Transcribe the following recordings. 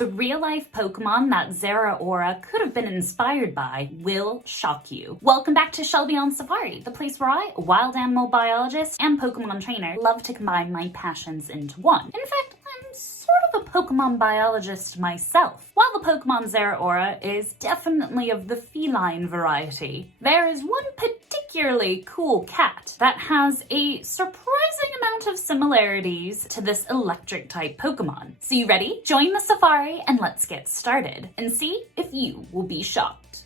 The real-life Pokemon that Zeraora could have been inspired by will shock you. Welcome back to Shelby on Safari, the place where I, a wild animal biologist and Pokemon trainer, love to combine my passions into one. In fact, I'm sort of a Pokemon biologist myself. While the Pokemon Zeraora is definitely of the feline variety, there is one particularly cool cat that has a surprising amount of similarities to this electric-type Pokemon. So you ready? Join the safari and let's get started and see if you will be shocked.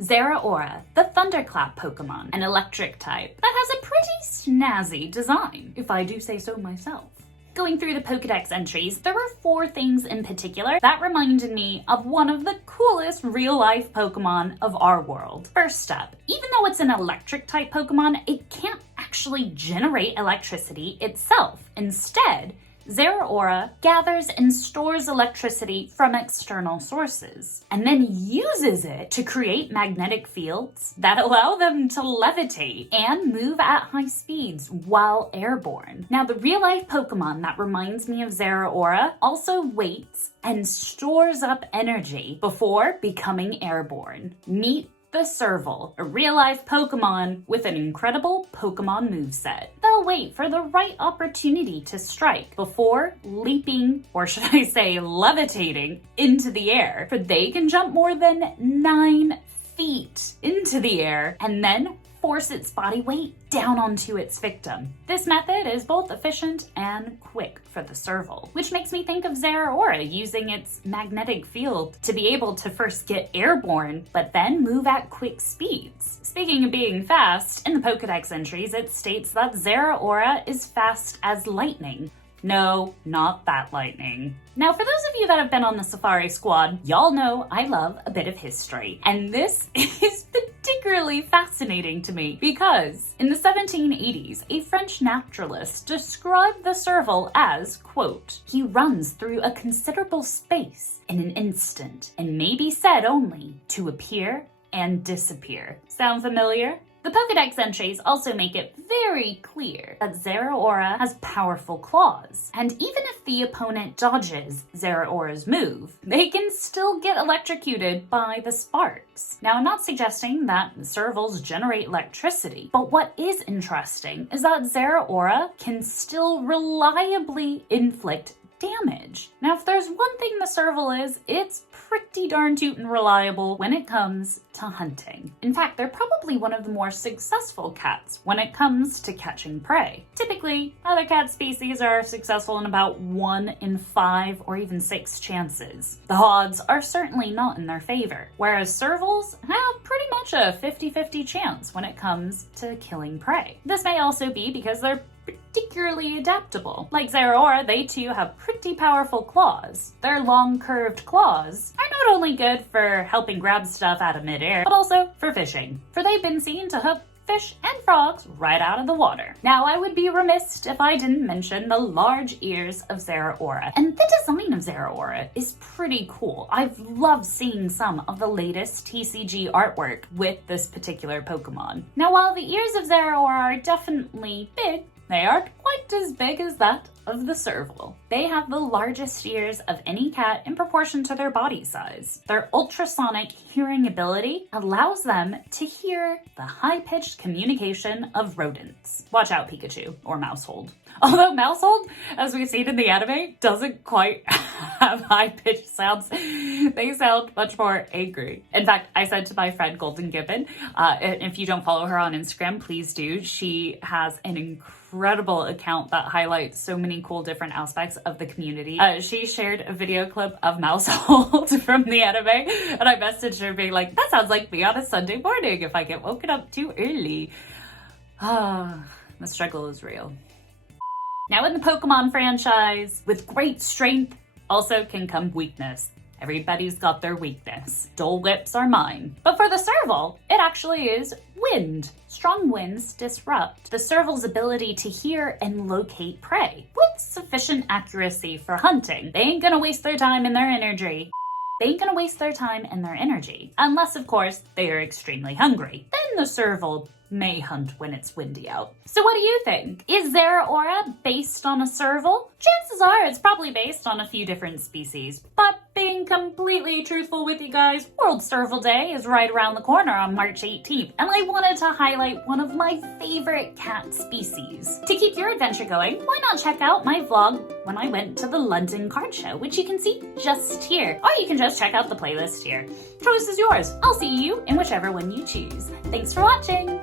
Zeraora, the Thunderclap Pokemon, an electric type that has a pretty snazzy design, if I do say so myself. Going through the Pokedex entries, there were 4 things in particular that reminded me of one of the coolest real-life Pokemon of our world. First up, even though it's an electric-type Pokemon, it can't actually generate electricity itself. Instead, Zeraora gathers and stores electricity from external sources, and then uses it to create magnetic fields that allow them to levitate and move at high speeds while airborne. Now, the real-life Pokemon that reminds me of Zeraora also waits and stores up energy before becoming airborne. Meet the Serval, a real-life Pokemon with an incredible Pokemon moveset. They'll wait for the right opportunity to strike before leaping, or should I say levitating, into the air, for they can jump more than 9 feet into the air and then force its body weight down onto its victim. This method is both efficient and quick for the Serval, which makes me think of Zeraora using its magnetic field to be able to first get airborne, but then move at quick speeds. Speaking of being fast, in the Pokedex entries it states that Zeraora is fast as lightning. No, not that lightning. Now, for those of you that have been on the Safari Squad, y'all know I love a bit of history. And this is particularly fascinating to me because in the 1780s, a French naturalist described the Serval as, quote, "He runs through a considerable space in an instant and may be said only to appear and disappear." Sound familiar? The Pokedex entries also make it very clear that Zeraora has powerful claws, and even if the opponent dodges Zeraora's move, they can still get electrocuted by the sparks. Now, I'm not suggesting that Servals generate electricity, but what is interesting is that Zeraora can still reliably inflict damage. Now, if there's one thing the Serval is, it's pretty darn tootin' reliable when it comes to hunting. In fact, they're probably one of the more successful cats when it comes to catching prey. Typically, other cat species are successful in about 1 in 5 or even 6 chances. The odds are certainly not in their favor, whereas Servals have pretty much a 50-50 chance when it comes to killing prey. This may also be because they're particularly adaptable. Like Zeraora, they too have pretty powerful claws. Their long curved claws are not only good for helping grab stuff out of midair, but also for fishing, for they've been seen to hook fish and frogs right out of the water. Now, I would be remiss if I didn't mention the large ears of Zeraora, and the design of Zeraora is pretty cool. I've loved seeing some of the latest TCG artwork with this particular Pokemon. Now, while the ears of Zeraora are definitely big, they aren't quite as big as that of the Serval. They have the largest ears of any cat in proportion to their body size. Their ultrasonic hearing ability allows them to hear the high-pitched communication of rodents. Watch out, Pikachu, or Mousehold. Although Mousehold, as we've seen in the anime, doesn't quite have high-pitched sounds. They sound much more angry. In fact, I said to my friend Golden Gibbon, if you don't follow her on Instagram, please do. She has an incredible account that highlights so many cool different aspects of the community. She shared a video clip of Mousehold from the anime, and I messaged her being like, that sounds like me on a Sunday morning if I get woken up too early. The struggle is real. Now, in the Pokemon franchise, with great strength also can come weakness. Everybody's got their weakness. Dole whips are mine. But for the Serval, it actually is wind. Strong winds disrupt the Serval's ability to hear and locate prey with sufficient accuracy for hunting. They ain't gonna waste their time and their energy. Unless, of course, they are extremely hungry. Then the Serval may hunt when it's windy out. So what do you think? Is Zeraora based on a serval? Chances are it's probably based on a few different species, but being completely truthful with you guys, World Serval Day is right around the corner on March 18th, and I wanted to highlight one of my favorite cat species. To keep your adventure going, why not check out my vlog when I went to the London card show, which you can see just here, or you can just check out the playlist here. Choice is yours. I'll see you in whichever one you choose. Thanks for watching!